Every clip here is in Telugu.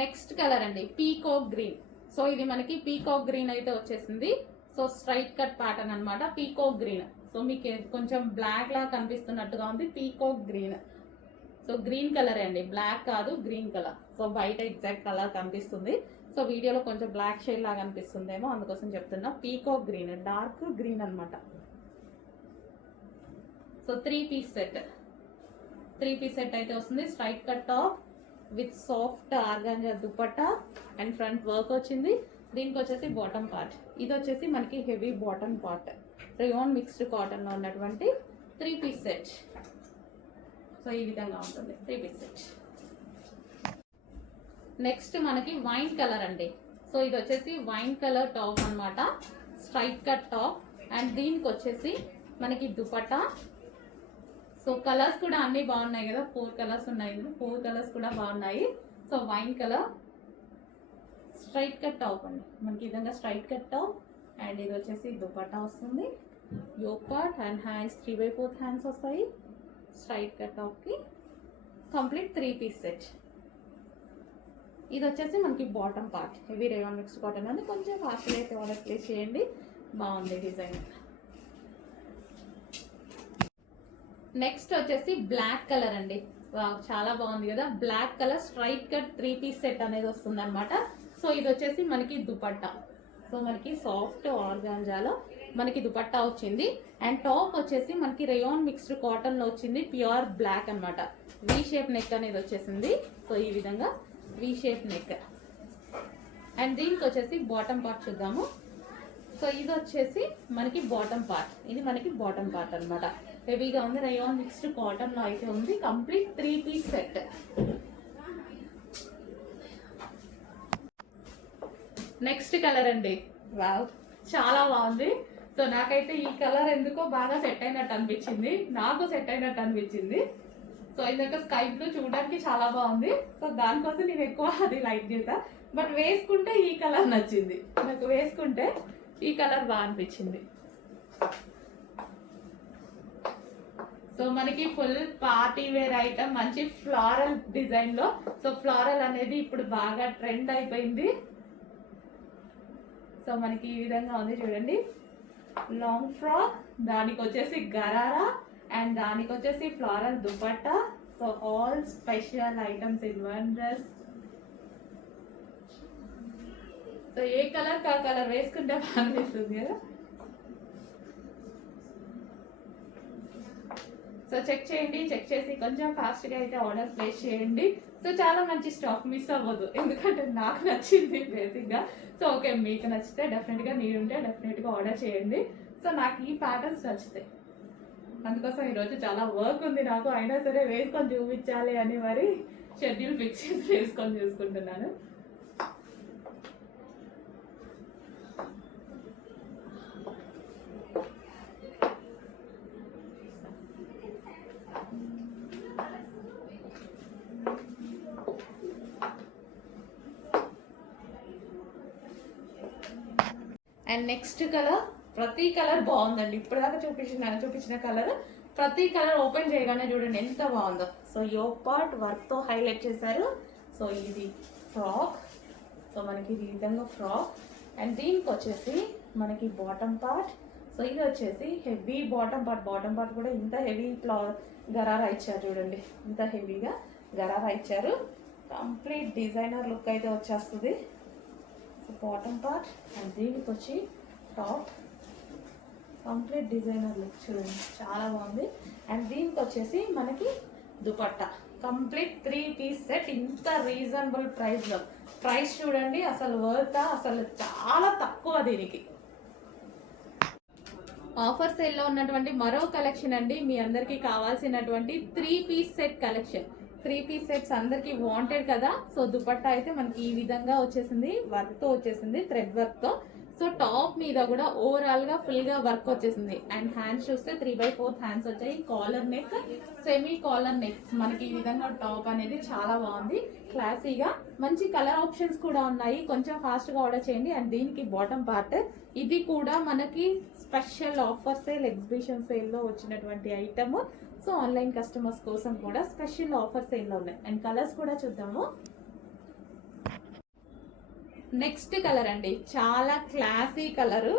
నెక్స్ట్ కలర్ అండి పీకాక్ గ్రీన్. సో ఇది మనకి పీకాక్ గ్రీన్ అయితే వచ్చేసింది. సో స్ట్రైట్ కట్ ప్యాటర్న్ అనమాట పీకాక్ గ్రీన్. సో మీకు కొంచెం బ్లాక్ లా కనిపిస్తున్నట్టుగా ఉంది peacock green. So green colour అండి, బ్లాక్ కాదు గ్రీన్ కలర్. సో బయట ఎగ్జాక్ట్ కలర్ కనిపిస్తుంది, సో వీడియోలో కొంచెం బ్లాక్ షేడ్ లాగా అనిపిస్తుందేమో అందుకోసం చెప్తున్నా. పీకాక్ గ్రీన్, డార్క్ గ్రీన్ అనమాట. సో 3 పీస్ సెట్ అయితే వస్తుంది. Straight cut top with soft organza dupatta and front work వచ్చింది. దీనికి వచ్చేసి బాటమ్ పార్ట్, ఇది వచ్చేసి మనకి heavy bottom part, rayon mixed cotton లో ఉన్నటువంటి 3 పీస్ సెట్. సో ఈ విధంగా ఉంటుంది 3 పీస్ సెట్. నెక్స్ట్ మనకి వైన్ కలర్ అండి. సో ఇది వచ్చేసి వైన్ కలర్ టాప్ అనమాట, స్ట్రైట్ కట్ టాప్ అండ్ దీనికి వచ్చేసి మనకి దుపట్టా. సో కలర్స్ కూడా అన్ని బాగున్నాయి కదా, 4 కలర్స్ ఉన్నాయి, 4 కలర్స్ కూడా బాగున్నాయి. So wine colour straight cut top అండి, మనకి విధంగా స్ట్రైట్ కట్ టాప్ అండ్ ఇది వచ్చేసి దుపట్టా వస్తుంది. Yoke part and hands 3/4 hands వస్తాయి. స్ట్రైట్ కట్ టాప్కి కంప్లీట్ 3 పీస్ సెట్. ఇది వచ్చేసి మనకి bottom part, heavy rayon mixed cotton అని కొంచెం ఫాస్ట్గా అయితే ఆర్డర్ ప్లేస్ చేయండి, బాగుంది డిజైన్. నెక్స్ట్ వచ్చేసి బ్లాక్ కలర్ అండి, చాలా బాగుంది కదా, black colour straight cut 3 piece set అనేది వస్తుంది అనమాట. సో ఇది వచ్చేసి మనకి దుపట్టా. సో మనకి సాఫ్ట్ ఆర్గాంజాలో మనకి దుపట్టా వచ్చింది అండ్ టాప్ వచ్చేసి మనకి రేయాన్ మిక్స్డ్ కాటన్ లో వచ్చింది, ప్యూర్ బ్లాక్ అనమాట. వి షేప్ నెక్ అనేది వచ్చేసింది. సో ఈ విధంగా వి షేప్ నెక్ అండ్ దీనికి వచ్చేసి బాటమ్ పార్ట్ చూద్దాము. సో ఇది వచ్చేసి మనకి బాటమ్ పార్ట్, ఇది మనకి బాటమ్ పార్ట్ అనమాట. హెవీగా ఉంది, రేయాన్ మిక్స్డ్ కాటన్ లో అయితే ఉంది. Complete 3 piece set. Next colour అండి, వావ్ చాలా బాగుంది. సో నాకైతే ఈ కలర్ ఎందుకో బాగా సెట్ అయినట్టు అనిపించింది, నాకు సెట్ అయినట్టు అనిపించింది. సో ఇందాక స్కై బ్లూ చూడడానికి చాలా బాగుంది, సో దానికోసం నేను ఎక్కువ అది లైక్ చేసా. బట్ వేసుకుంటే ఈ కలర్ నచ్చింది నాకు, వేసుకుంటే ఈ కలర్ బాగా అనిపించింది. సో మనకి ఫుల్ పార్టీ వేర్ ఐటమ్, మంచి ఫ్లారల్ డిజైన్ లో. సో ఫ్లారల్ అనేది ఇప్పుడు బాగా ట్రెండ్ అయిపోయింది. సో మనకి ఈ విధంగా ఉంది చూడండి, లాంగ్ ఫ్రాక్, దానికి వచ్చేసి గరారా అండ్ దానికి వచ్చేసి floral dupatta. So all special items in one dress. So A colour కా కలర్ వేసుకుంటే బాగా అనిపిస్తుంది కదా. సో చెక్ చేయండి, చెక్ చేసి కొంచెం ఫాస్ట్గా అయితే ఆర్డర్ ప్లేస్ చేయండి. సో చాలా మంచి స్టాక్, మిస్ అవ్వదు, ఎందుకంటే నాకు నచ్చింది బేసిక్గా. సో ఓకే, మీకు నచ్చితే డెఫినెట్గా, నీరుంటే డెఫినెట్గా ఆర్డర్ చేయండి. సో నాకు ఈ ప్యాటర్న్స్ నచ్చుతాయి, అందుకోసం ఈరోజు చాలా వర్క్ ఉంది నాకు, అయినా సరే వేసుకొని చూపించాలి అని మరి షెడ్యూల్ ఫిక్స్ చేసి వేసుకొని చూసుకుంటున్నాను. అండ్ నెక్స్ట్ కలర్, ప్రతి కలర్ బాగుందండి, ఇప్పటిదాకా చూపించిన కలర్ ప్రతి కలర్ ఓపెన్ చేయగానే చూడండి ఎంత బాగుందో. సో యోక్ పార్ట్ వర్క్తో హైలైట్ చేశారు. సో ఇది ఫ్రాక్, సో మనకి ఈ విధంగా ఫ్రాక్ అండ్ దీనికి వచ్చేసి మనకి బాటమ్ పార్ట్. సో ఇది వచ్చేసి హెవీ బాటమ్ పార్ట్ కూడా ఇంత హెవీ గరారా ఇచ్చారు చూడండి, ఇంత హెవీగా గరారా ఇచ్చారు. కంప్లీట్ డిజైనర్ లుక్ అయితే వచ్చేస్తుంది. సో బాటమ్ పార్ట్ అండ్ దీనికి వచ్చి టాప్, కంప్లీట్ డిజైనర్ లుక్ చూడండి, చాలా బాగుంది. అండ్ దీనికి వచ్చేసి మనకి దుపట్టా, కంప్లీట్ 3 పీస్ సెట్. ఇంత రీజనబుల్ ప్రైస్లో, ప్రైస్ చూడండి అసలు వర్త్, అసలు చాలా తక్కువ దీనికి. ఆఫర్ సేల్లో ఉన్నటువంటి మరో కలెక్షన్ అండి, మీ అందరికీ కావాల్సినటువంటి 3 piece set collection. 3 piece sets అందరికి వాంటెడ్ కదా. సో దుపట్టా అయితే మనకి ఈ విధంగా వచ్చేసింది, వర్క్తో వచ్చేసింది, థ్రెడ్ వర్క్తో. సో టాప్ మీద కూడా ఓవరాల్ గా ఫుల్ గా వర్క్ వచ్చేసింది అండ్ హ్యాండ్స్ చూస్తే 3/4 హ్యాండ్స్ వచ్చాయి. Collar neck, semi collar neck, మనకి ఈ విధంగా టాప్ అనేది చాలా బాగుంది, క్లాసీగా. మంచి కలర్ ఆప్షన్స్ కూడా ఉన్నాయి, కొంచెం ఫాస్ట్ గా ఆర్డర్ చేయండి. అండ్ దీనికి బాటమ్ పార్ట్, ఇది కూడా మనకి special offer sale, exhibition sale లో వచ్చినటువంటి ఐటమ్. సో ఆన్లైన్ కస్టమర్స్ కోసం కూడా స్పెషల్ ఆఫర్ సేల్ లో ఉన్నాయి. అండ్ కలర్స్ కూడా చూద్దాము. నెక్స్ట్ కలర్ అండి, చాలా classy colour,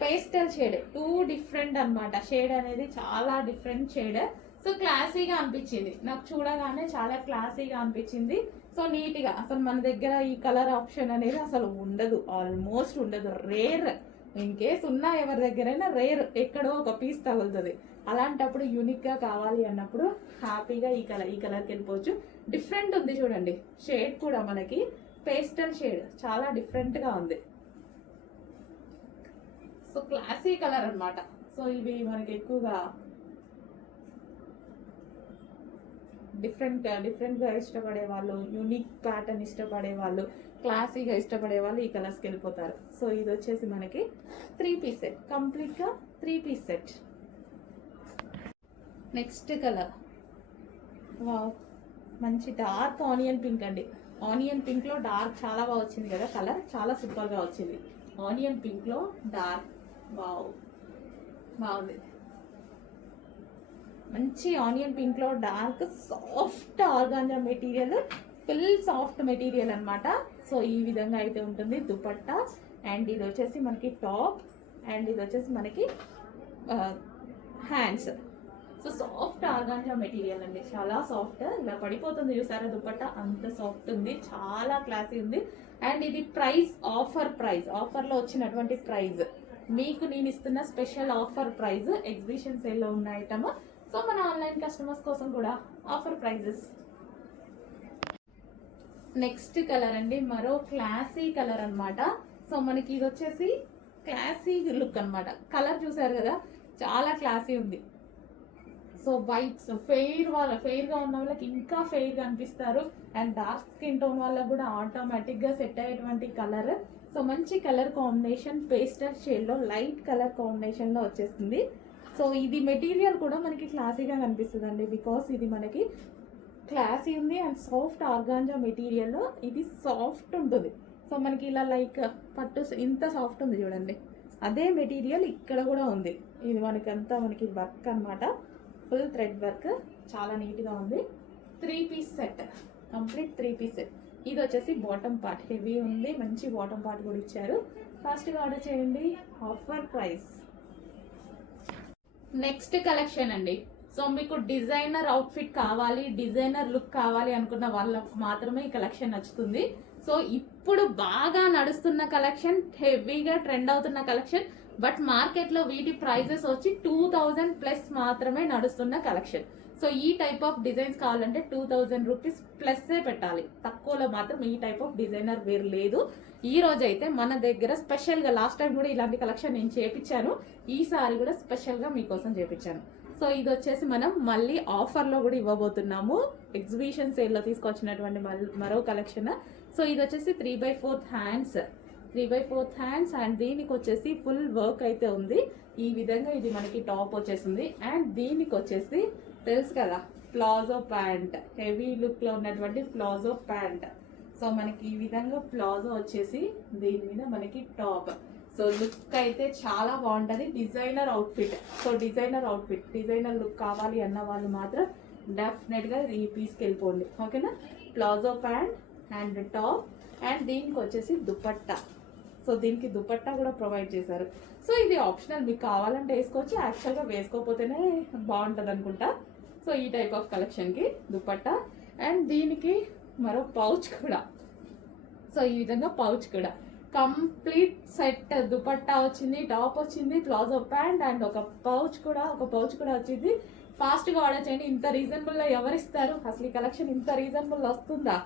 pastel shade, 2 different అన్నమాట. షేడ్ అనేది చాలా డిఫరెంట్ షేడ్. సో క్లాసీగా అనిపించింది నాకు, చూడగానే చాలా క్లాసీగా అనిపించింది. సో నీట్గా, అసలు మన దగ్గర ఈ కలర్ ఆప్షన్ అనేది అసలు ఉండదు, ఆల్మోస్ట్ ఉండదు, రేర్. ఇన్ కేస్ ఉన్నా ఎవరి దగ్గరైనా రేర్, ఎక్కడో ఒక పీస్ తగులుతుంది. అలాంటప్పుడు యూనిక్గా కావాలి అన్నప్పుడు హ్యాపీగా ఈ కలర్కి వెళ్ళిపోవచ్చు. డిఫరెంట్ ఉంది చూడండి, షేడ్ కూడా మనకి పేస్టల్ షేడ్ చాలా డిఫరెంట్గా ఉంది. సో క్లాసీ కలర్ అన్నమాట. సో ఇవి మనకి ఎక్కువగా డిఫరెంట్గా ఇష్టపడే వాళ్ళు, యూనిక్ ప్యాటర్న్ ఇష్టపడే వాళ్ళు, క్లాసీగా ఇష్టపడే వాళ్ళు ఈ కలర్స్కి వెళ్ళిపోతారు. సో ఇది వచ్చేసి మనకి 3 పీస్ సెట్, కంప్లీట్గా 3 piece set. Next colour, wow, మంచి డార్క్ ఆనియన్ పింక్ అండి. ఆనియన్ పింక్లో డార్క్ చాలా బాగా వచ్చింది కదా కలర్, చాలా సూపర్గా వచ్చింది. ఆనియన్ పింక్లో డార్క్, వావ్, బాగుంది. మంచి ఆనియన్ పింక్లో dark soft organza material, full soft material అన్నమాట. సో ఈ విధంగా అయితే ఉంటుంది దుపట్టా. అండ్ ఇది వచ్చేసి మనకి టాప్, అండ్ ఇది వచ్చేసి మనకి hands. So soft organza material అండి, చాలా సాఫ్ట్, ఇలా పడిపోతుంది చూసారా దుపట్టా, అంత సాఫ్ట్ ఉంది, చాలా క్లాసీ ఉంది. అండ్ ఇది ప్రైస్, ఆఫర్లో వచ్చినటువంటి ప్రైస్, మీకు నేను ఇస్తున్న స్పెషల్ ఆఫర్ ప్రైస్, ఎగ్జిబిషన్ సేల్లో ఉన్న ఐటమ్. సో మన ఆన్లైన్ కస్టమర్స్ కోసం కూడా ఆఫర్ ప్రైజెస్. నెక్స్ట్ కలర్ అండి, మరో క్లాసీ కలర్ అన్నమాట. సో మనకి ఇది వచ్చేసి క్లాసీ లుక్ అన్నమాట. కలర్ చూసారు కదా, చాలా క్లాసీ ఉంది. సో వైట్స్, ఫెయిర్గా ఉన్న వాళ్ళకి ఇంకా ఫెయిర్గా అనిపిస్తారు. అండ్ డార్క్ స్కిన్ టోన్ వాళ్ళకి కూడా ఆటోమేటిక్గా సెట్ అయ్యేటువంటి కలర్. సో మంచి కలర్ కాంబినేషన్, పేస్టల్ షేడ్లో లైట్ కలర్ కాంబినేషన్లో వచ్చేస్తుంది. సో ఇది మెటీరియల్ కూడా మనకి క్లాసీగా కనిపిస్తుంది అండి, బికాస్ ఇది మనకి క్లాసీ ఉంది అండ్ సాఫ్ట్ ఆర్గాంజా మెటీరియల్, ఇది సాఫ్ట్ ఉంటుంది. సో మనకి ఇలా లైక్ పట్టు ఇంత సాఫ్ట్ ఉంది చూడండి, అదే మెటీరియల్ ఇక్కడ కూడా ఉంది. ఇది మనకంతా మనకి వర్క్ అన్నమాట, ఫుల్ థ్రెడ్ వర్క్, చాలా నీట్గా ఉంది. 3 piece set, complete 3 piece set. ఇది వచ్చేసి బాటమ్ పార్ట్, హెవీ ఉంది, మంచి బాటమ్ పార్ట్ కూడా ఇచ్చారు. ఫాస్ట్గా ఆర్డర్ చేయండి, ఆఫర్ ప్రైస్. నెక్స్ట్ కలెక్షన్ అండి, సో మీకు డిజైనర్ అవుట్ఫిట్ కావాలి, డిజైనర్ లుక్ కావాలి అనుకున్న వాళ్ళకు మాత్రమే ఈ కలెక్షన్ నచ్చుతుంది. సో ఇప్పుడు బాగా నడుస్తున్న కలెక్షన్, హెవీగా ట్రెండ్ అవుతున్న కలెక్షన్, బట్ మార్కెట్లో వీటి ప్రైజెస్ వచ్చి 2000 ప్లస్ మాత్రమే నడుస్తున్న కలెక్షన్. సో ఈ టైప్ ఆఫ్ డిజైన్స్ కావాలంటే 2000 రూపీస్ ప్లస్సే పెట్టాలి, తక్కువలో మాత్రం ఈ టైప్ ఆఫ్ డిజైనర్ వేర్ లేదు. ఈ రోజు అయితే మన దగ్గర స్పెషల్గా, లాస్ట్ టైం కూడా ఇలాంటి కలెక్షన్ నేను చేపించాను, ఈసారి కూడా స్పెషల్గా మీకోసం చేపించాను. సో ఇది వచ్చేసి మనం మళ్ళీ ఆఫర్లో కూడా ఇవ్వబోతున్నాము, ఎగ్జిబిషన్ సేల్లో తీసుకొచ్చినటువంటి మరో కలెక్షన్. సో ఇది వచ్చేసి 3/4 హ్యాండ్స్, 3/4 హ్యాండ్స్, అండ్ దీనికి వచ్చేసి ఫుల్ వర్క్ అయితే ఉంది. ఈ విధంగా ఇది మనకి టాప్ వచ్చేసింది. అండ్ దీనికి వచ్చేసి తెలుసు కదా ప్లాజో ప్యాంట్, హెవీ లుక్లో ఉన్నటువంటి ప్లాజో ప్యాంట్. సో మనకి ఈ విధంగా ప్లాజో వచ్చేసి దీని మీద మనకి టాప్. సో లుక్ అయితే చాలా బాగుంటుంది, designer outfit. So designer look కావాలి అన్న వాళ్ళు మాత్రం డెఫినెట్గా ఈ పీస్కి వెళ్ళిపోండి, ఓకేనా. Palazzo pant and top, and దీనికి వచ్చేసి దుపట్టా. సో దీనికి దుపట్టా కూడా ప్రొవైడ్ చేశారు. సో ఇది ఆప్షనల్, మీకు కావాలంటే వేసుకోవచ్చు, యాక్చువల్గా వేసుకోకపోతేనే బాగుంటుంది అనుకుంటా. సో ఈ టైప్ ఆఫ్ కలెక్షన్కి దుపట్టా, అండ్ దీనికి మరో పౌచ్ కూడా. సో ఈ విధంగా పౌచ్ కూడా, కంప్లీట్ సెట్ దుపట్టా వచ్చింది, టాప్ వచ్చింది, ప్లాజో ప్యాంట్, అండ్ ఒక పౌచ్ కూడా వచ్చింది. ఫాస్ట్గా ఆర్డర్ చేయండి, ఇంత రీజనబుల్లో ఎవరిస్తారు అసలు? ఈ కలెక్షన్ ఇంత రీజనబుల్ వస్తుందా?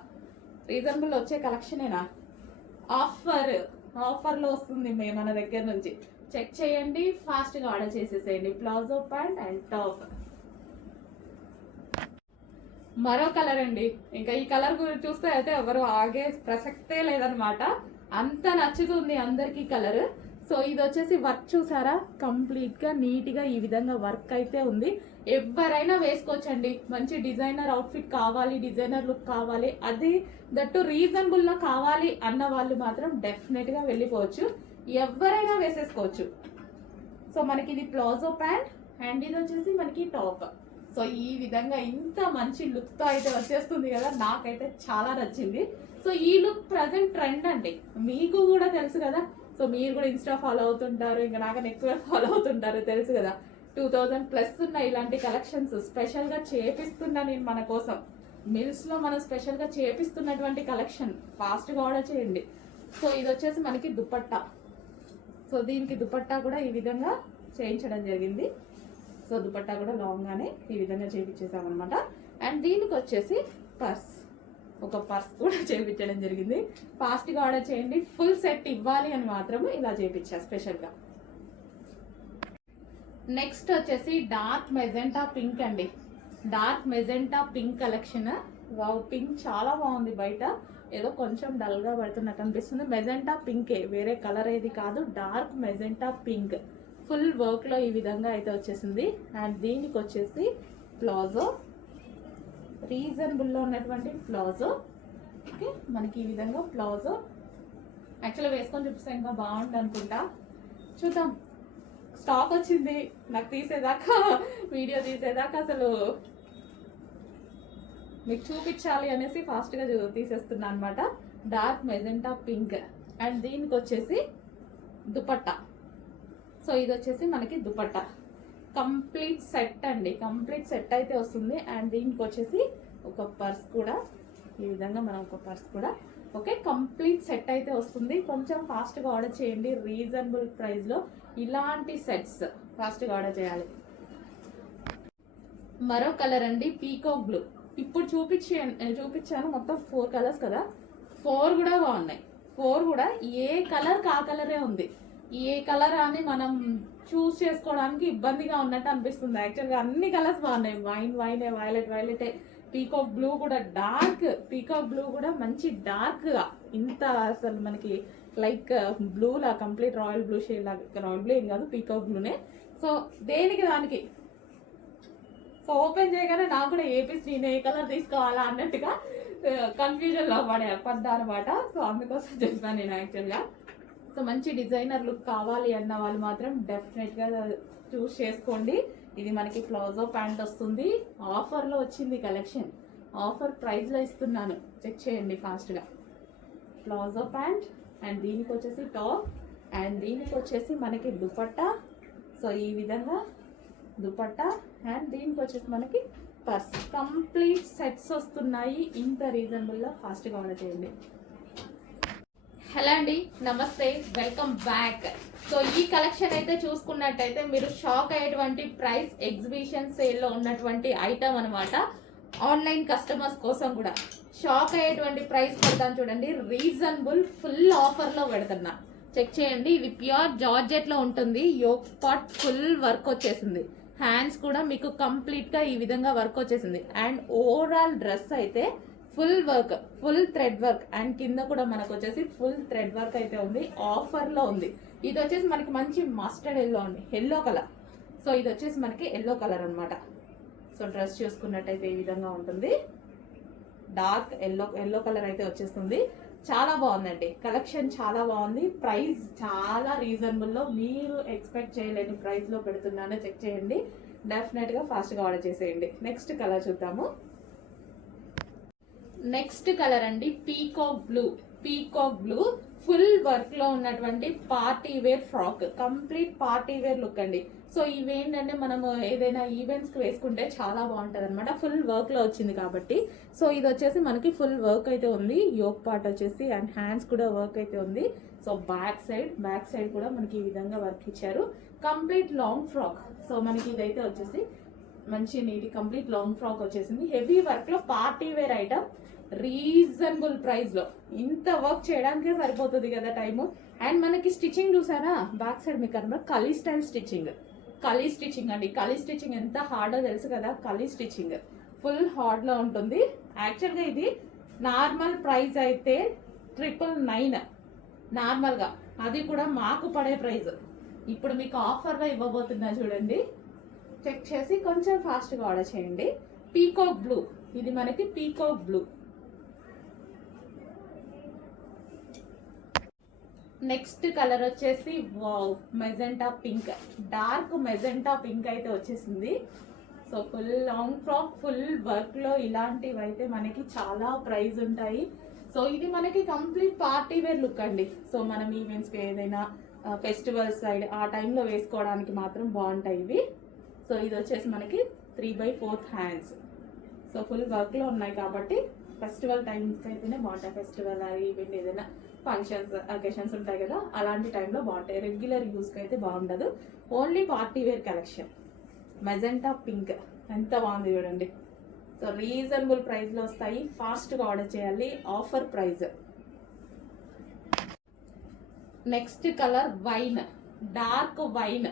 రీజనబుల్ వచ్చే కలెక్షనేనా? ఆఫర్లో వస్తుంది మన దగ్గర నుంచి, చెక్ చేయండి, ఫాస్ట్గా ఆర్డర్ చేసేసేయండి. Palazzo pant and top. మరో కలర్ అండి, ఇంకా ఈ కలర్ గురించి చూస్తే అయితే ఎవరు ఆగే ప్రసక్తే లేదనమాట, అంత నచ్చుతుంది అందరికీ కలర్. సో ఇది వచ్చేసి వర్క్ చూసారా, కంప్లీట్గా నీట్గా ఈ విధంగా వర్క్ అయితే ఉంది. ఎవరైనా వేసుకోవచ్చండి, మంచి డిజైనర్ అవుట్ఫిట్ కావాలి, డిజైనర్ లుక్ కావాలి, అది దట్టు రీజనబుల్లో కావాలి అన్న వాళ్ళు మాత్రం డెఫినెట్గా వెళ్ళిపోవచ్చు, ఎవరైనా వేసేసుకోవచ్చు. సో మనకి ఇది ప్లాజో ప్యాంట్, అండ్ ఇది వచ్చేసి మనకి టాప్. సో సో ఈ విధంగా ఇంత మంచి లుక్తో అయితే వచ్చేస్తుంది కదా, నాకైతే చాలా నచ్చింది. సో ఈ లుక్ ప్రజెంట్ ట్రెండ్ అండి, మీకు కూడా తెలుసు కదా. సో మీరు కూడా ఇన్స్టా ఫాలో అవుతుంటారు, ఇంకా నాకన్నా ఎక్కువ ఫాలో అవుతుంటారు, తెలుసు కదా. 2000+ ఉన్న ఇలాంటి కలెక్షన్స్ స్పెషల్గా చేపిస్తున్నా నేను మన కోసం. మిల్స్లో మనం స్పెషల్గా చేపిస్తున్నటువంటి కలెక్షన్ ఫాస్ట్గా ఆర్డర్ చేయండి. సో ఇది వచ్చేసి మనకి దుపట్టా. సో దీనికి దుపట్టా కూడా ఈ విధంగా చేయించడం జరిగింది. సో దుపట్టా కూడా లాంగ్గానే ఈ విధంగా చేయించేసామన్నమాట. అండ్ దీనికి వచ్చేసి పర్స్, ఒక పర్స్ కూడా చేయించడం జరిగింది. ఫాస్ట్గా ఆర్డర్ చేయండి, ఫుల్ సెట్ ఇవ్వాలి అని మాత్రమే ఇలా చేయించా స్పెషల్గా. నెక్స్ట్ వచ్చేసి డార్క్ మెజెంటా పింక్ అండి. Dark magenta pink collection. Wow, pink చాలా బాగుంది. బయట ఏదో కొంచెం డల్గా పడుతున్నట్టు అనిపిస్తుంది. మెజెంటా పింకే, వేరే కలర్ ఏది కాదు, డార్క్ మెజెంటా పింక్. ఫుల్ వర్క్లో ఈ విధంగా అయితే వచ్చేసింది. అండ్ దీనికి వచ్చేసి ప్లాజో, రీజనబుల్లో ఉన్నటువంటి ప్లాజో. ఓకే, మనకి ఈ విధంగా ప్లాజో. యాక్చువల్గా వేసుకొని చూపిస్తే ఇంకా బాగుంటుంది అనుకుంటా, చూద్దాం. స్టాక్ వచ్చింది, నాకు తీసేదాకా, వీడియో తీసేదాకా అసలు మీకు చూపించాలి అనేసి ఫాస్ట్గా తీసేస్తున్నా అనమాట. Dark magenta pink. అండ్ దీనికి వచ్చేసి దుపట్టా. సో ఇది వచ్చేసి మనకి దుపట్టా కంప్లీట్ సెట్ అండి, కంప్లీట్ సెట్ అయితే వస్తుంది. అండ్ దీనికి వచ్చేసి ఒక పర్స్ కూడా, ఈ విధంగా మనం ఒక పర్స్ కూడా. ఓకే, కంప్లీట్ సెట్ అయితే వస్తుంది. కొంచెం ఫాస్ట్గా ఆర్డర్ చేయండి, రీజనబుల్ ప్రైస్లో ఇలాంటి సెట్స్ ఫాస్ట్గా ఆర్డర్ చేయాలి. మరో కలర్ అండి, పీకాక్ బ్లూ. ఇప్పుడు చూపించాను మొత్తం 4 కలర్స్ కదా, 4 కూడా బాగున్నాయి. 4 కూడా ఏ కలర్ కా కలరే ఉంది. ఏ కలర్ అని మనం చూస్ చేసుకోవడానికి ఇబ్బందిగా ఉన్నట్టు అనిపిస్తుంది. యాక్చువల్గా అన్ని కలర్స్ బాగున్నాయి. వైనే, వైలెటే. పీకాక్ బ్లూ కూడా డార్క్, పీకాక్ బ్లూ కూడా మంచి డార్క్గా, ఇంత అసలు మనకి లైక్ బ్లూలా కంప్లీట్ రాయల్ బ్లూ షేడ్ లాగా. రాయల్ బ్లూ ఏం కాదు, పీకాక్ బ్లూనే. సో దేనికి దానికి. సో ఓపెన్ చేయగానే నాకు కూడా ఏపీసీ నేను ఏ కలర్ తీసుకోవాలా అన్నట్టుగా కన్ఫ్యూజన్లో పడ్డా అనమాట. సో అందుకోసం చెప్పాను నేను యాక్చువల్గా. సో మంచి డిజైనర్ లుక్ కావాలి అన్న వాళ్ళు మాత్రం డెఫినెట్గా చూస్ చేసుకోండి. ఇది మనకి ప్లాజో ప్యాంట్ వస్తుంది. ఆఫర్లో వచ్చింది కలెక్షన్, ఆఫర్ ప్రైస్లో ఇస్తున్నాను, చెక్ చేయండి ఫాస్ట్గా. Palazzo pant. అండ్ దీనికి వచ్చేసి టాప్. అండ్ దీనికి వచ్చేసి మనకి దుపట్టా. సో ఈ విధంగా దుపట్టా. అండ్ దీనికి వచ్చేసి మనకి పర్స్. కంప్లీట్ సెట్స్ వస్తున్నాయి ఇంత రీజనబుల్లో. ఫాస్ట్గా ఆర్డర్ చేయండి. హలో అండి, నమస్తే, వెల్కమ్ బ్యాక్. సో ఈ కలెక్షన్ అయితే చూసుకున్నట్టయితే మీరు షాక్ అయ్యేటువంటి ప్రైస్, ఎగ్జిబిషన్ సేల్లో ఉన్నటువంటి ఐటమ్ అనమాట. ఆన్లైన్ కస్టమర్స్ కోసం కూడా షాక్ అయ్యేటువంటి ప్రైస్ పెడతాను చూడండి, రీజనబుల్, ఫుల్ ఆఫర్లో పెడుతున్నా, చెక్ చేయండి. ఇది ప్యూర్ జార్జెట్లో ఉంటుంది. యోక్ పార్ట్ ఫుల్ వర్క్ వచ్చేసింది. హ్యాండ్స్ కూడా మీకు కంప్లీట్గా ఈ విధంగా వర్క్ వచ్చేసింది. అండ్ ఓవరాల్ డ్రెస్ అయితే full work, full thread work. And కింద కూడా మనకు వచ్చేసి ఫుల్ థ్రెడ్ వర్క్ అయితే ఉంది. ఆఫర్లో ఉంది. ఇది వచ్చేసి మనకి మంచి మస్టర్డ్ ఎల్లో అండి, ఎల్లో కలర్. సో ఇది వచ్చేసి మనకి ఎల్లో కలర్ అనమాట. సో డ్రెస్ చూసుకున్నట్టయితే ఈ విధంగా ఉంటుంది. డార్క్ ఎల్లో కలర్ అయితే వచ్చేస్తుంది. చాలా బాగుందండి కలెక్షన్, చాలా బాగుంది. ప్రైస్ చాలా రీజనబుల్లో, మీరు ఎక్స్పెక్ట్ చేయలేని ప్రైస్లో పెడుతున్నానో చెక్ చేయండి. డెఫినెట్గా ఫాస్ట్గా ఆర్డర్ చేసేయండి. నెక్స్ట్ కలర్ చూద్దాము. నెక్స్ట్ కలర్ అండి peacock blue. Peacock blue full work లో ఉన్నటువంటి party wear frock, complete party wear look అండి. సో ఇవేంటంటే మనము ఏదైనా ఈవెంట్స్ కి వేసుకుంటే చాలా బాగుంటది అనమాట. ఫుల్ వర్క్ లో వచ్చింది కాబట్టి. సో ఇది వచ్చేసి మనకి ఫుల్ వర్క్ అయితే ఉంది. యోక్ పార్ట్ వచ్చేసి అండ్ హ్యాండ్స్ కూడా వర్క్ అయితే ఉంది. సో బ్యాక్ సైడ్ కూడా మనకి ఈ విధంగా వర్క్ ఇచ్చారు. Complete long frock. సో మనకి ఇదైతే వచ్చేసి మంచి నీటి కంప్లీట్ లాంగ్ ఫ్రాక్ వచ్చేసింది. హెవీ వర్క్ లో party wear item, reasonable price లో. ఇంత వర్క్ చేయడానికే సరిపోతుంది కదా టైము. అండ్ మనకి స్టిచ్చింగ్ చూసారా, బ్యాక్ సైడ్ మీకు అన్నమాట kali style stitching. Kali stitching అండి. కలీ స్టిచ్చింగ్ ఎంత హార్డో తెలుసు కదా. కలీ స్టిచ్చింగ్ ఫుల్ హార్డ్ లో ఉంటుంది. యాక్చువల్గా ఇది నార్మల్ ప్రైస్ అయితే 999 నార్మల్గా, అది కూడా మాకు పడే ప్రైస్. ఇప్పుడు మీకు ఆఫర్లో ఇవ్వబోతున్నా చూడండి, చెక్ చేసి కొంచెం ఫాస్ట్గా ఆర్డర్ చేయండి. పీకాక్ బ్లూ, ఇది మనకి పీకాక్ బ్లూ. నెక్స్ట్ కలర్ వచ్చేసి wow magenta pink. Dark magenta pink అయితే వచ్చేసింది. So full long frock full వర్క్లో ఇలాంటివి అయితే మనకి చాలా ప్రైస్ ఉంటాయి. సో ఇది మనకి కంప్లీట్ పార్టీ వేర్ లుక్ అండి. సో మనం ఈవెంట్స్కి ఏదైనా ఫెస్టివల్ సైడ్ ఆ టైంలో వేసుకోవడానికి మాత్రం బాగుంటాయి ఇవి. సో ఇది వచ్చేసి మనకి 3/4 హ్యాండ్స్. సో ఫుల్ వర్క్లో ఉన్నాయి కాబట్టి ఫెస్టివల్ టైమ్స్కి అయితేనే బాగుంటాయి. ఫెస్టివల్ ఈవెంట్ ఏదైనా ఫంక్షన్స్ అకేషన్స్ ఉంటాయి కదా, అలాంటి టైంలో బాగుంటాయి. రెగ్యులర్ యూస్కి అయితే బాగుండదు. Only party wear collection. Magenta pink ఎంత బాగుంది చూడండి. సో రీజనబుల్ ప్రైస్లో వస్తాయి. ఫాస్ట్గా ఆర్డర్ చేయాలి, offer price. Next colour wine, dark wine.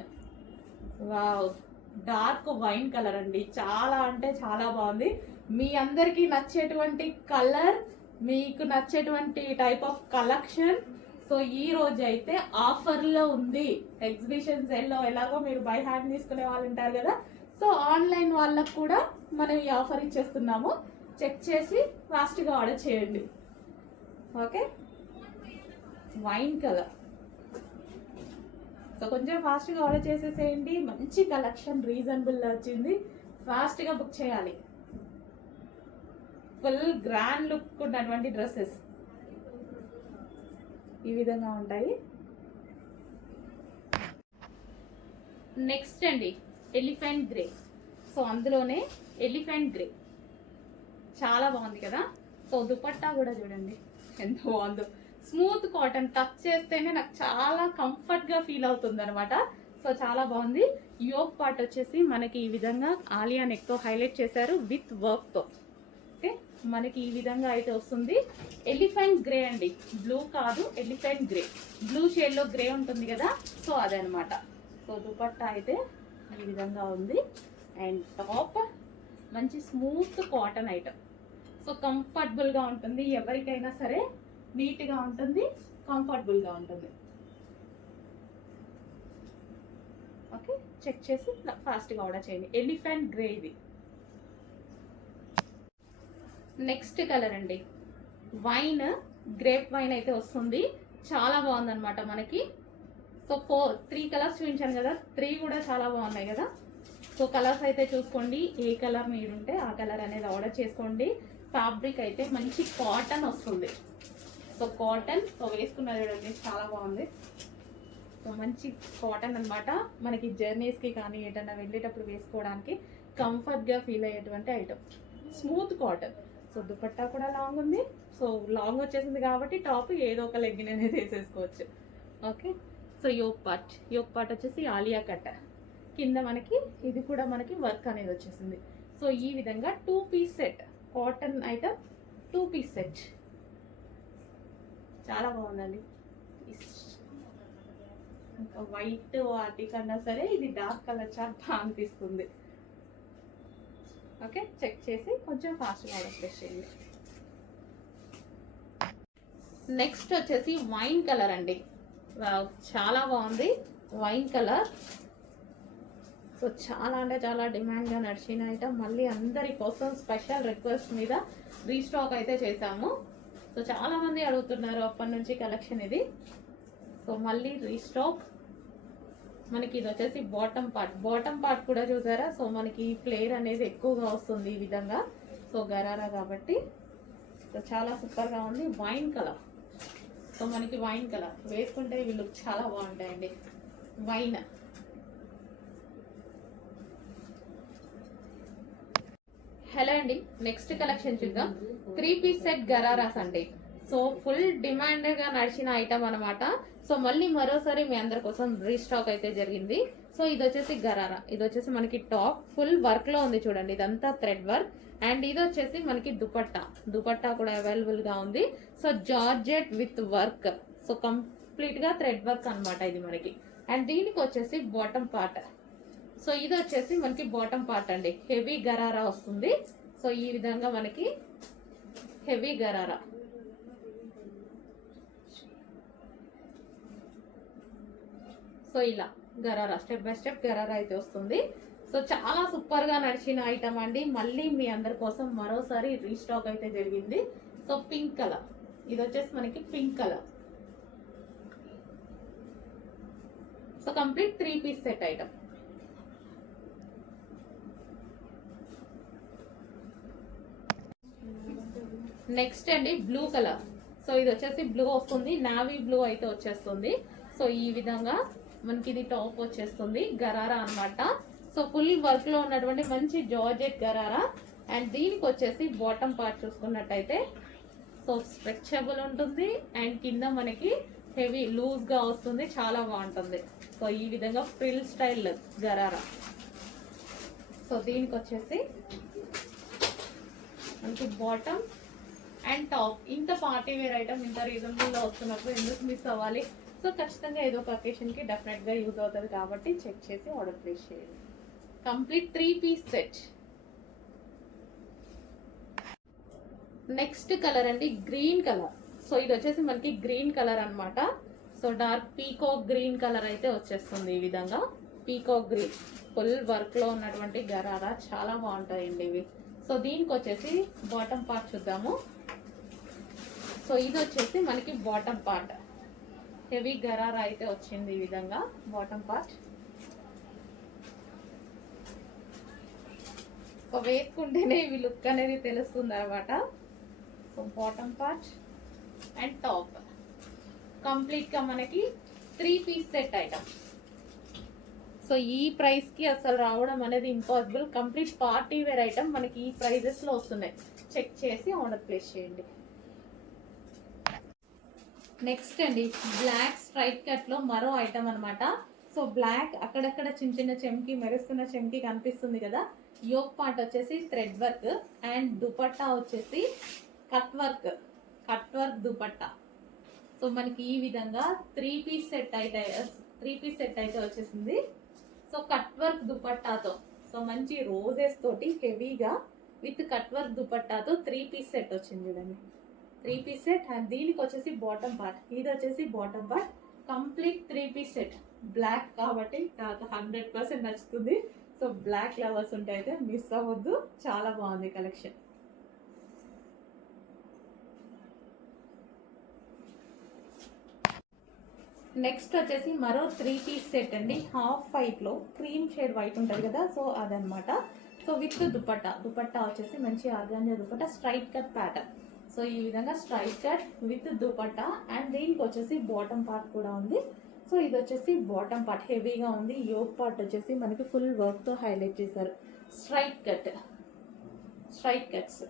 Wow, dark wine colour అండి. చాలా అంటే చాలా బాగుంది. మీ అందరికీ నచ్చేటువంటి కలర్, మీకు నచ్చేటువంటి టైప్ ఆఫ్ కలెక్షన్. సో ఈ రోజు అయితే ఆఫర్లో ఉంది. ఎగ్జిబిషన్ సేల్లో ఎలాగో మీరు బై హ్యాండ్ తీసుకునే వాళ్ళు ఉంటారు కదా, సో ఆన్లైన్ వాళ్ళకు కూడా మనం ఈ ఆఫర్ ఇచ్చేస్తున్నాము. చెక్ చేసి ఫాస్ట్గా ఆర్డర్ చేయండి. Okay, wine colour. సో కొంచెం ఫాస్ట్గా ఆర్డర్ చేసేసేయండి. మంచి కలెక్షన్, రీజనబుల్ వచ్చింది. ఫాస్ట్గా బుక్ చేయాలి. ఫుల్ గ్రాండ్ లుక్ ఉన్నటువంటి డ్రెస్సెస్ ఈ విధంగా ఉంటాయి. నెక్స్ట్ అండి ఎలిఫెంట్ గ్రే. సో అందులోనే ఎలిఫెంట్ గ్రే చాలా బాగుంది కదా. సో దుపట్టా కూడా చూడండి ఎంత బాగుందో. స్మూత్ కాటన్, టచ్ చేస్తేనే నాకు చాలా కంఫర్ట్గా ఫీల్ అవుతుంది అనమాట. సో చాలా బాగుంది. యోక్ పార్ట్ వచ్చేసి మనకి ఈ విధంగా ఆలియా నెక్తో హైలైట్ చేశారు విత్ వర్క్తో. ఓకే, మనకి ఈ విధంగా అయితే వస్తుంది. ఎలిఫెంట్ గ్రే అండి, బ్లూ కాదు, ఎలిఫెంట్ గ్రే. బ్లూ షేడ్లో గ్రే ఉంటుంది కదా, సో అదనమాట. సో దుపట్టా అయితే ఈ విధంగా ఉంది. అండ్ టాప్ మంచి స్మూత్ కాటన్ ఐటమ్. సో కంఫర్టబుల్గా ఉంటుంది, ఎవరికైనా సరే నీట్గా ఉంటుంది, కంఫర్టబుల్గా ఉంటుంది. ఓకే, చెక్ చేసి ఫాస్ట్గా ఆర్డర్ చేయండి. ఎలిఫెంట్ గ్రే ఇది. నెక్స్ట్ కలర్ అండి వైన్, గ్రేప్ వైన్ అయితే వస్తుంది. చాలా బాగుందన్నమాట మనకి. సో 3 కలర్స్ చూపించాను కదా, 3 కూడా చాలా బాగున్నాయి కదా. సో కలర్స్ అయితే చూసుకోండి, ఏ కలర్ మీరు ఉంటే ఆ కలర్ అనేది ఆర్డర్ చేసుకోండి. ఫ్యాబ్రిక్ అయితే మంచి కాటన్ వస్తుంది. సో కాటన్, సో వేసుకున్నారు చూడండి చాలా బాగుంది. సో మంచి కాటన్ అనమాట. మనకి జర్నీస్కి కానీ ఏదైనా వెళ్ళేటప్పుడు వేసుకోవడానికి కంఫర్ట్గా ఫీల్ అయ్యేటువంటి item. Smooth cotton. So dupatta కూడా లాంగ్ ఉంది. సో లాంగ్ వచ్చేసింది కాబట్టి టాప్ ఏదో ఒక లెగ్గిన్ అనేది వేసేసుకోవచ్చు. ఓకే, సో యోక్ పార్ట్ వచ్చేసి ఆలియా కట్. కింద మనకి ఇది కూడా మనకి వర్క్ అనేది వచ్చేసింది. సో ఈ విధంగా 2 piece set, cotton item 2 piece set. చాలా బాగుందండి. ఇంకా వైట్ వాటికన్నా సరే ఇది డార్క్ కలర్ చాలా బాగా అనిపిస్తుంది. ఓకే, చెక్ చేసి కొంచెం ఫాస్ట్గా ఆర్డర్ ప్లేస్ చేయండి. నెక్స్ట్ వచ్చేసి వైన్ కలర్ అండి. చాలా బాగుంది వైన్ కలర్. సో చాలా అంటే చాలా డిమాండ్గా నడిచిన ఐటమ్. మళ్ళీ అందరి కోసం స్పెషల్ రిక్వెస్ట్ మీద రీస్టాక్ అయితే చేశాము. సో చాలామంది అడుగుతున్నారు అప్పటి నుంచి కలెక్షన్ ఇది. సో మళ్ళీ రీస్టాక్. మనకి ఇది వచ్చేసి బాటమ్ పార్ట్ కూడా చూసారా. సో మనకి ప్లేయర్ అనేది ఎక్కువగా వస్తుంది ఈ విధంగా. సో గరారా కాబట్టి సో చాలా సూపర్గా ఉంది. Wine colour. సో మనకి వైన్ కలర్ వేసుకుంటే ఇవి లుక్ చాలా బాగుంటాయండి. వైన్. హలో అండి, నెక్స్ట్ కలెక్షన్ చూద్దాం. 3 పీస్ సెట్ గరారాస్ అండి. సో ఫుల్ డిమాండ్గా నడిచిన ఐటమ్ అనమాట. సో మళ్ళీ మరోసారి మీ అందరి కోసం రీస్టాక్ అయితే జరిగింది. సో ఇది వచ్చేసి గరారా. ఇది వచ్చేసి మనకి టాప్ ఫుల్ వర్క్లో ఉంది చూడండి, ఇదంతా థ్రెడ్ వర్క్. అండ్ ఇది వచ్చేసి మనకి దుపట్టా కూడా అవైలబుల్గా ఉంది. So georgette with work. So కంప్లీట్గా థ్రెడ్ వర్క్ అనమాట ఇది మనకి. అండ్ దీనికి వచ్చేసి బాటమ్ పార్ట్. సో ఇది వచ్చేసి మనకి బాటమ్ పార్ట్ అండి, హెవీ గరారా వస్తుంది. సో ఈ విధంగా మనకి హెవీ గరారా. సో ఇలా gharara step by step gharara అయితే వస్తుంది. సో చాలా సూపర్గా నడిచిన ఐటమ్ అండి. మళ్ళీ మీ అందరి కోసం మరోసారి రీస్టాక్ అయితే జరిగింది. So pink colour. ఇది వచ్చేసి మనకి pink colour. So complete 3 piece set item. Next అండి బ్లూ కలర్. సో ఇది వచ్చేసి బ్లూ వస్తుంది, నావీ బ్లూ అయితే వచ్చేస్తుంది. సో ఈ విధంగా మనకి ఇది టాప్ వచ్చేస్తుంది, గరారా అన్నమాట. సో ఫుల్ వర్క్ లో ఉన్నటువంటి మంచి జార్జెట్ గరారా. అండ్ దీనికి వచ్చేసి బాటమ్ పార్ట్ చూసుకున్నట్టయితే సో స్ట్రెచబుల్ ఉంటుంది అండ్ కింద మనకి హెవీ లూజ్ గా వస్తుంది, చాలా బాగుంటుంది. సో ఈ విధంగా ఫ్రిల్ స్టైల్ గరారా. సో దీనికి వచ్చేసి మనకి బాటమ్ అండ్ టాప్. ఇంత పార్టీ వేర్ ఐటమ్ ఇంత రీజనబుల్ లో వస్తున్నప్పుడు ఎందుకు మిస్ అవ్వాలి? సో ఖచ్చితంగా ఏదో ఒక అకేషన్ కి డెఫినెట్ గా యూజ్ అవుతుంది కాబట్టి చెక్ చేసి ఆర్డర్ ప్లేస్ చేయండి. Complete 3 piece set. Next colour అండి గ్రీన్ కలర్. సో ఇది వచ్చేసి మనకి గ్రీన్ కలర్ అన్నమాట. So dark peacock green colour అయితే వచ్చేస్తుంది. ఈ విధంగా పీకాక్ గ్రీన్ ఫుల్ వర్క్ లో ఉన్నటువంటి గరారా, చాలా బాగుంటాయండి ఇవి. సో దీనికి వచ్చేసి బాటమ్ పార్ట్ చూద్దాము. సో ఇది వచ్చేసి మనకి బాటమ్ పార్ట్, హెవీ గరారా అయితే వచ్చింది. ఈ విధంగా బాటమ్ పార్ట్. సో వేసుకుంటేనే ఇవి లుక్ అనేది తెలుస్తుంది అనమాట. So bottom part and top complete గా మనకి 3 పీస్ సెట్ ఐటమ్. సో ఈ ప్రైస్ కి అసలు రావడం అనేది impossible. Complete party wear item మనకి ఈ ప్రైజెస్ లో వస్తున్నాయి. చెక్ చేసి ఆర్డర్ ప్లేస్ చేయండి. నెక్స్ట్ అండి బ్లాక్ స్ట్రైట్ కట్ లో మరో ఐటమ్ అన్నమాట. సో బ్లాక్ అక్కడక్కడ చిన్న చిన్న చెంకి, మెరుస్తున్న చెంకి కనిపిస్తుంది కదా. యోక్ పార్ట్ వచ్చేసి థ్రెడ్ వర్క్ అండ్ దుపట్టా వచ్చేసి కట్ వర్క్ దుపట్టా. సో మనకి ఈ విధంగా 3 పీస్ సెట్ అయితే వచ్చేసింది. సో కట్ వర్క్ దుపట్టాతో, సో మంచి రోజెస్ తోటి హెవీగా విత్ కట్ వర్క్ దుపట్టాతో 3 పీస్ సెట్ వచ్చింది చూడండి. 3 పీస్ సెట్. అండ్ దీనికి వచ్చేసి బాటమ్ పార్ట్, ఇది వచ్చేసి bottom part. Complete 3 piece set. Black కాబట్టి నాకు 100% నచ్చుతుంది. సో బ్లాక్ లవర్స్ ఉంటే అయితే మిస్ అవ్వద్దు, చాలా బాగుంది కలెక్షన్. నెక్స్ట్ వచ్చేసి మరో 3 పీస్ సెట్ అండి. హాఫ్ వైట్ లో క్రీమ్ షేడ్ వైట్ ఉంటుంది కదా, సో అదనమాట. సో విత్ దుపట్టా వచ్చేసి మంచి organza dupatta, straight cut pattern. So ఈ విధంగా straight cut with dupatta. And దీనికి వచ్చేసి బాటమ్ పార్ట్ కూడా ఉంది. సో ఇది వచ్చేసి బాటమ్ పార్ట్ హెవీగా ఉంది. యోక్ పార్ట్ వచ్చేసి మనకి ఫుల్ వర్క్ తో హైలైట్ చేశారు. Straight cuts.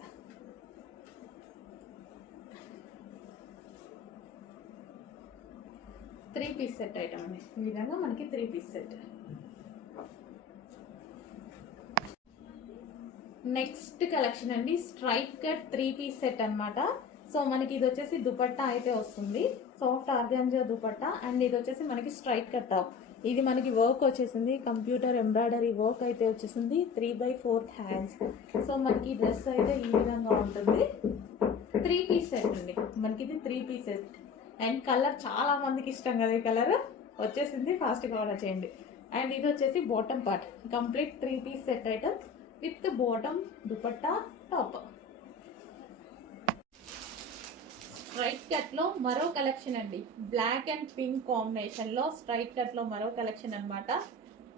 Three piece set item అండి. ఈ విధంగా మనకి 3 పీస్ సెట్. నెక్స్ట్ కలెక్షన్ అండి స్ట్రైట్ కట్ 3 పీస్ సెట్ అన్నమాట. సో మనకి ఇది వచ్చేసి దుపట్టా అయితే వస్తుంది, సాఫ్ట్ ఆర్గాంజా దుపట్టా. అండ్ ఇది వచ్చేసి మనకి స్ట్రైట్ కట్ టాప్. ఇది మనకి వర్క్ వచ్చేసింది, కంప్యూటర్ ఎంబ్రాయిడరీ వర్క్ అయితే వచ్చేసింది, 3/4 హ్యాండ్స్. సో మనకి డ్రెస్ అయితే ఈ విధంగా ఉంటుంది. 3 పీస్ సెట్ అండి మనకి ఇది. 3 పీస్ సెట్. అండ్ కలర్ చాలా మందికి ఇష్టం కదా, ఈ కలర్ వచ్చేసింది, ఫాస్ట్గా ఆర్డర్ చేయండి. అండ్ ఇది వచ్చేసి bottom part. Complete 3 piece set item with bottom, dupatta, top. Straight cut లో మరో కలెక్షన్ అండి. బ్లాక్ అండ్ పింక్ కాంబినేషన్ లో స్ట్రైట్ కట్ లో మరో కలెక్షన్ అన్నమాట.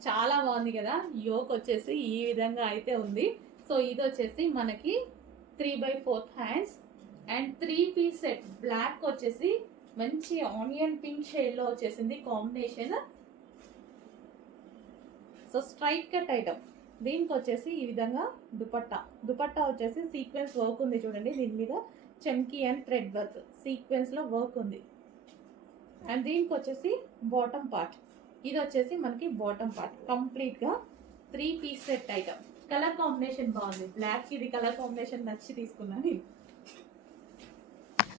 చాలా బాగుంది కదా. యోక్ వచ్చేసి ఈ విధంగా అయితే ఉంది. సో ఇది వచ్చేసి మనకి 3/4 hands and 3 piece set. Black వచ్చేసి మంచి ఆనియన్ పింక్ షేడ్ లో వచ్చేసింది combination. So straight cut item. దీనికి వచ్చేసి ఈ విధంగా దుపట్టా వచ్చేసి సీక్వెన్స్ వర్క్ ఉంది చూడండి. దీని మీద చమ్కీ అండ్ థ్రెడ్ వర్క్ సీక్వెన్స్ లో వర్క్ ఉంది. అండ్ దీనికి వచ్చేసి బాటమ్ పార్ట్. ఇది వచ్చేసి మనకి బాటమ్ పార్ట్. కంప్లీట్ గా 3 piece set item. Colour combination బాగుంది. బ్లాక్ ఇది కలర్ కాంబినేషన్ నచ్చి తీసుకున్నాను.